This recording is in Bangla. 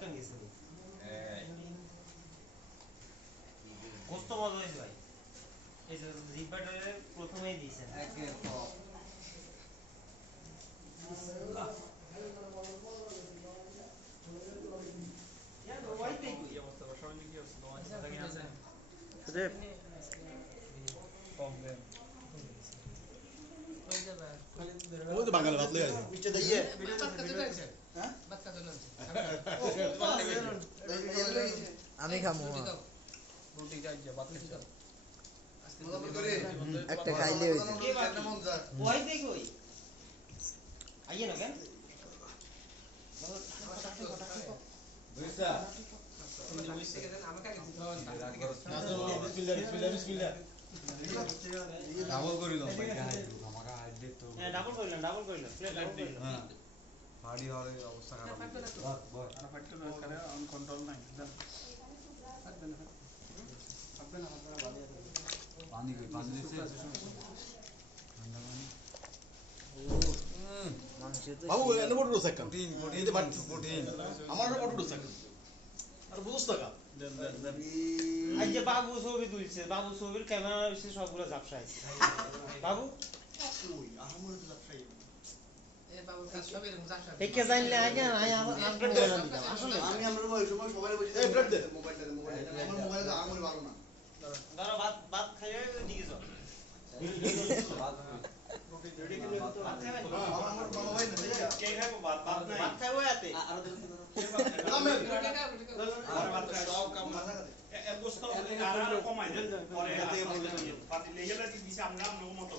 কেন গেছে কষ্ট মজা হয়েছে ভাই এই যে রিপার্টারে প্রথমেই দিয়েছেন একে তো ওই তো বাঙালি ভাত লই আছে পিছে দিয়ে হ্যাঁ আমি খামু রুটি খাই যে ভাত খাই একটা খাইলে হইছে কে বাকি ওই দেখো ওই আইয়ে না কেন বুঝছা বিসমিল্লাহ বিসমিল্লাহ বিসমিল্লাহ ডাবল করিলাম ভাই আমাকে হাইট দে তো ডাবল কইলেন প্লেট ডাবল কইলেন হ্যাঁ ফাড়ি হওয়ার অবস্থা খারাপ বল আর ফাইটটা করে অন কন্ট্রোল নাই দেন পানি কই পানি দিছে ঠান্ডা পানি মাংস তো বাবু এনে বড় রোজ একটা প্রোটিন এই যে বাট প্রোটিন আমার বড় রোজ একটা আর বুঝছ টাকা দেন দেন দেন আজ যে বাবু ছবি তুলছে বাবু ছবির ক্যামেরা এসে সবগুলো ঝাপসায় বাবু ওই আহমদ ব্যবসায়ী একে জানলে আগে আপডেট করে দিতাম আসলে আমি আমরা ওই সময় সবাই বলি এই ব্রেড দে মোবাইলটা আমার মোবাইলে আঙুল মারো না ধরো ভাত খাইয়ে দিকে যাও ভাত খাবেন আমার মামা ভাই না কে খাবো ভাত খাবো এতে আর সব কাম এক বস্তা আর কমাই দেন পরে পাতি লেগে দিছি আমরা মতো